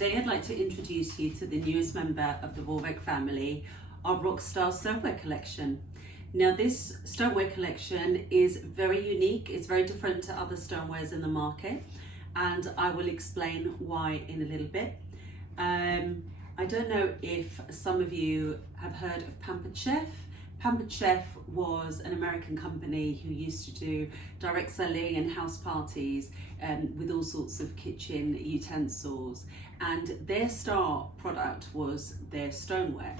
Today I'd like to introduce you to the newest member of the Vorwerk family, our Rockstars Stoneware Collection. Now this Stoneware Collection is very unique, it's very different to other stonewares in the market, and I will explain why in a little bit. I don't know if some of you have heard of Pampered Chef. Pampered Chef was an American company who used to do direct selling and house parties with all sorts of kitchen utensils, and their star product was their stoneware.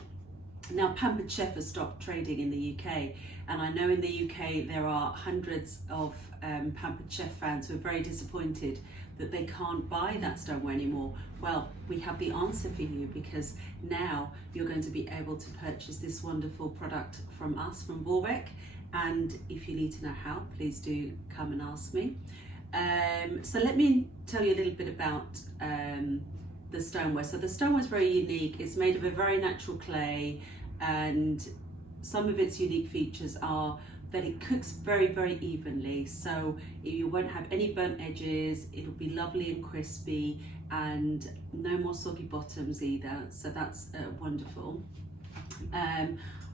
Now Pampered Chef has stopped trading in the UK, and I know in the UK there are hundreds of Pampered Chef fans who are very disappointed that they can't buy that stoneware anymore. Well, we have the answer for you, because now you're going to be able to purchase this wonderful product from us, from Vorwerk, and if you need to know how, please do come and ask me. So let me tell you a little bit about the stoneware. So the stoneware is very unique. It's made of a very natural clay, and some of its unique features are that it cooks very, very evenly, so you won't have any burnt edges, it'll be lovely and crispy, and no more soggy bottoms either, so that's wonderful.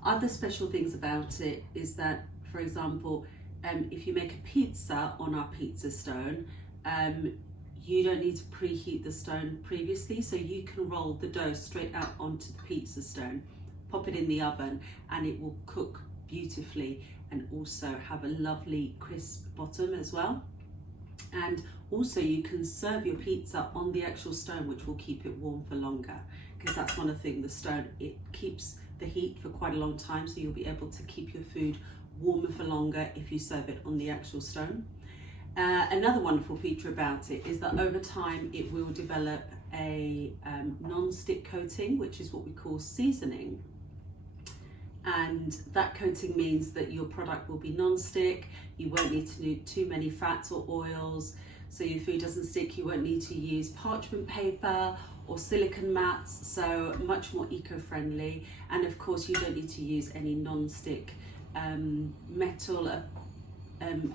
Other special things about it is that, for example, if you make a pizza on our pizza stone, you don't need to preheat the stone previously, so you can roll the dough straight out onto the pizza stone, pop it in the oven, and it will cook beautifully and also have a lovely crisp bottom as well. And also you can serve your pizza on the actual stone, which will keep it warm for longer, because that's one of the things, the stone, it keeps the heat for quite a long time, so you'll be able to keep your food warmer for longer if you serve it on the actual stone. Another wonderful feature about it is that over time it will develop a non-stick coating, which is what we call seasoning. And that coating means that your product will be non-stick, you won't need to do too many fats or oils, so your food doesn't stick. You won't need to use parchment paper or silicone mats, so much more eco-friendly. And of course you don't need to use any non-stick metal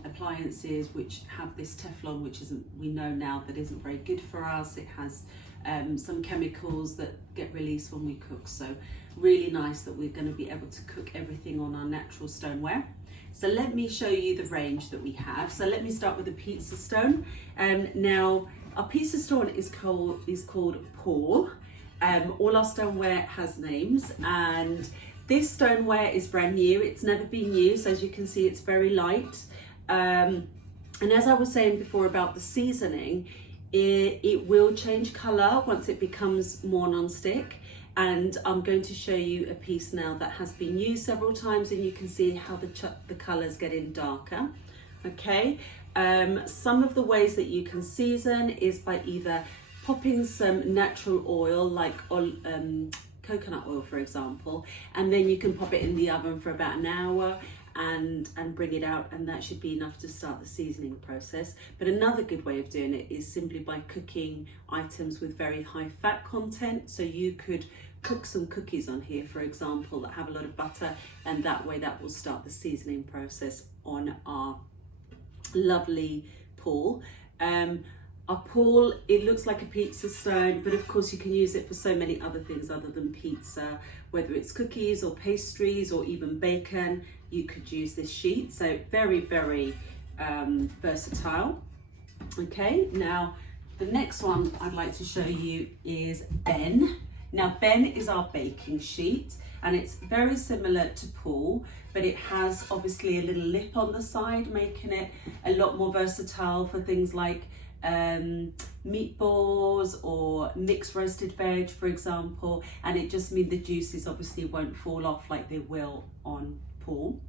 appliances which have this Teflon, which isn't, we know now, that isn't very good for us. It has some chemicals that get released when we cook, so really nice that we're going to be able to cook everything on our natural stoneware. So let me show you the range that we have. So let me start with the pizza stone. Now our pizza stone is called Paul. All our stoneware has names, and this stoneware is brand new. It's never been used. As you can see, it's very light. And as I was saying before about the seasoning, it will change colour once it becomes more non-stick, and I'm going to show you a piece now that has been used several times, and you can see how the colours getting darker. Okay, some of the ways that you can season is by either popping some natural oil, like coconut oil for example, and then you can pop it in the oven for about an hour and bring it out, and that should be enough to start the seasoning process. But another good way of doing it is simply by cooking items with very high fat content. So you could cook some cookies on here, for example, that have a lot of butter, and that way that will start the seasoning process on our lovely Paul. Our Paul, it looks like a pizza stone, but of course you can use it for so many other things other than pizza, whether it's cookies or pastries or even bacon. You could use this sheet, so very, very versatile. Okay, now the next one I'd like to show you is Ben. Now Ben is our baking sheet, and it's very similar to Paul, but it has obviously a little lip on the side, making it a lot more versatile for things like meatballs or mixed roasted veg, for example, and it just means the juices obviously won't fall off like they will on Paul.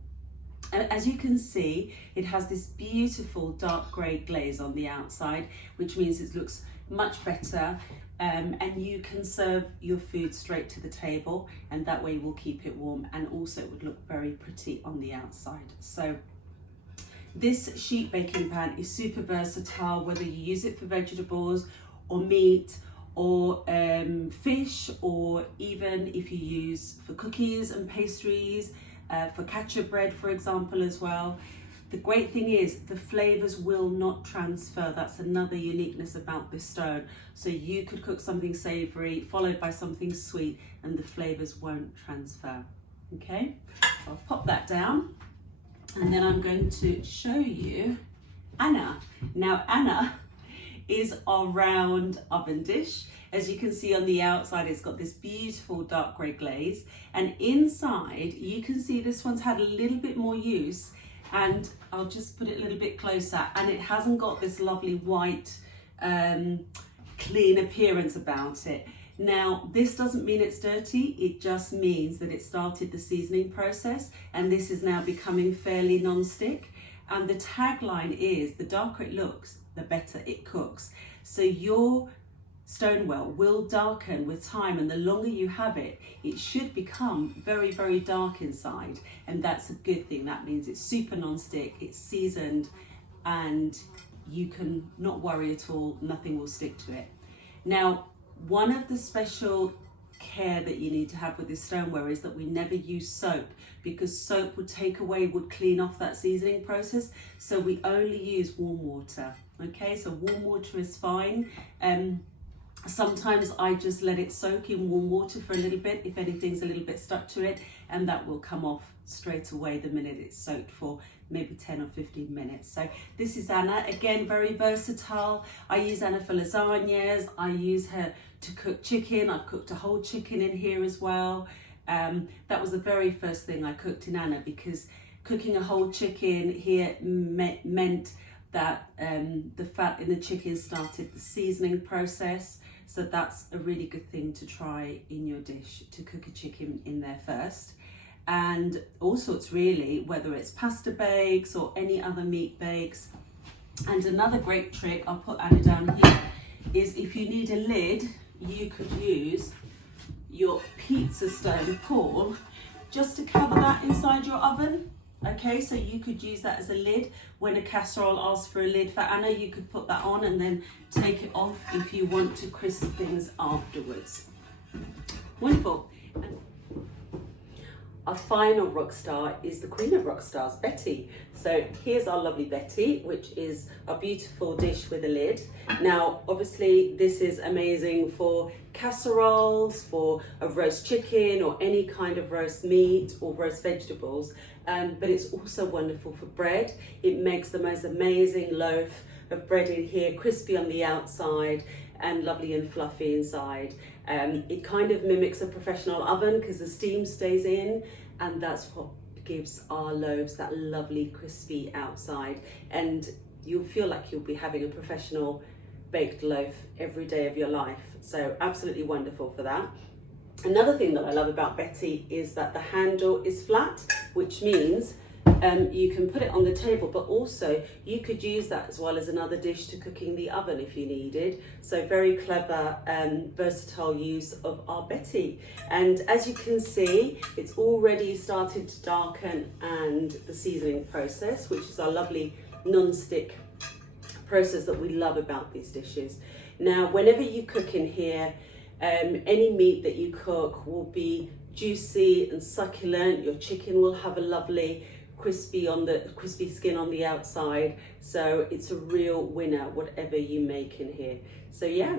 As you can see, it has this beautiful dark grey glaze on the outside, which means it looks much better, and you can serve your food straight to the table, and that way will keep it warm, and also it would look very pretty on the outside. So this sheet baking pan is super versatile, whether you use it for vegetables or meat or fish, or even if you use for cookies and pastries, for ketchup bread, for example, as well. The great thing is the flavors will not transfer. That's another uniqueness about this stone. So you could cook something savory followed by something sweet and the flavors won't transfer. Okay, so I'll pop that down and then I'm going to show you Anna. Now Anna is our round oven dish. As you can see on the outside, it's got this beautiful dark grey glaze, and inside you can see this one's had a little bit more use, and I'll just put it a little bit closer, and it hasn't got this lovely white clean appearance about it. Now, this doesn't mean it's dirty, it just means that it started the seasoning process and this is now becoming fairly non-stick. And the tagline is, the darker it looks, the better it cooks. So your stoneware will darken with time, and the longer you have it, it should become very, very dark inside. And that's a good thing. That means it's super non-stick, it's seasoned, and you can not worry at all, nothing will stick to it. Now, one of the special care that you need to have with this stoneware is that we never use soap, because soap would clean off that seasoning process. So we only use warm water. Okay, so warm water is fine. Sometimes I just let it soak in warm water for a little bit if anything's a little bit stuck to it, and that will come off straight away the minute it's soaked for maybe 10 or 15 minutes. So this is Anna, again, very versatile. I use Anna for lasagnas, I use her to cook chicken. I've cooked a whole chicken in here as well. That was the very first thing I cooked in Anna, because cooking a whole chicken here meant that the fat in the chicken started the seasoning process. So that's a really good thing to try in your dish, to cook a chicken in there first. And all sorts really, whether it's pasta bakes or any other meat bakes. And another great trick, I'll put Anna down here, is if you need a lid, you could use your pizza stone Paul just to cover that inside your oven. Okay, so you could use that as a lid. When a casserole asks for a lid for Anna, you could put that on and then take it off if you want to crisp things afterwards. Wonderful. Our final rock star is the queen of rock stars, Betty. So here's our lovely Betty, which is a beautiful dish with a lid. Now, obviously, this is amazing for casseroles, for a roast chicken or any kind of roast meat or roast vegetables. But it's also wonderful for bread. It makes the most amazing loaf of bread in here, crispy on the outside and lovely and fluffy inside. It kind of mimics a professional oven because the steam stays in, and that's what gives our loaves that lovely crispy outside, and you'll feel like you'll be having a professional baked loaf every day of your life. So absolutely wonderful for that. Another thing that I love about Betty is that the handle is flat, which means you can put it on the table, but also you could use that as well as another dish to cook in the oven if you needed. So very clever, versatile use of our Betty. And as you can see, it's already started to darken, and the seasoning process, which is our lovely non-stick process that we love about these dishes. Now, whenever you cook in here, any meat that you cook will be juicy and succulent. Your chicken will have a lovely crispy skin on the outside. So it's a real winner, whatever you make in here. So yeah,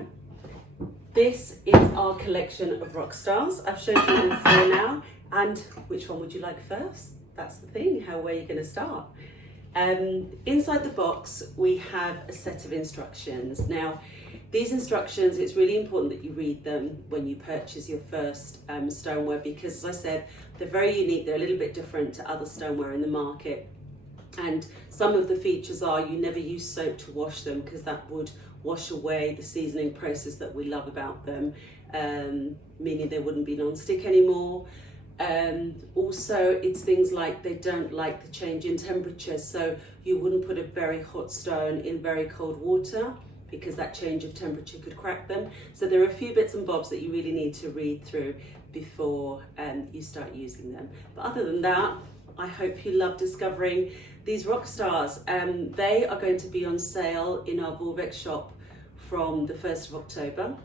this is our collection of Rockstars. I've shown you all four now. And which one would you like first? That's the thing, where are you going to start? Inside the box, we have a set of instructions. Now, these instructions, it's really important that you read them when you purchase your first stoneware, because as I said, they're very unique. They're a little bit different to other stoneware in the market. And some of the features are you never use soap to wash them, because that would wash away the seasoning process that we love about them, meaning they wouldn't be non-stick anymore. Also, it's things like they don't like the change in temperature, so you wouldn't put a very hot stone in very cold water, because that change of temperature could crack them. So there are a few bits and bobs that you really need to read through before you start using them. But other than that, I hope you love discovering these Rockstars. They are going to be on sale in our Vorwerk shop from the 1st of October.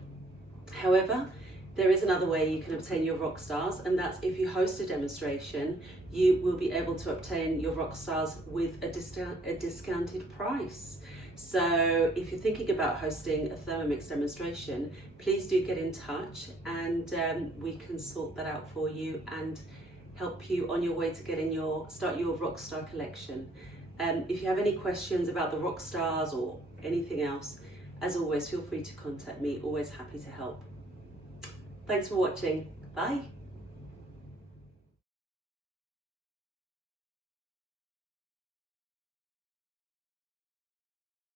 However, There is another way you can obtain your Rockstars, and that's if you host a demonstration, you will be able to obtain your Rockstars with a discounted price. So if you're thinking about hosting a Thermomix demonstration, please do get in touch, and we can sort that out for you and help you on your way to start your Rockstar collection. If you have any questions about the Rockstars or anything else, as always, feel free to contact me. Always happy to help. Thanks for watching. Bye.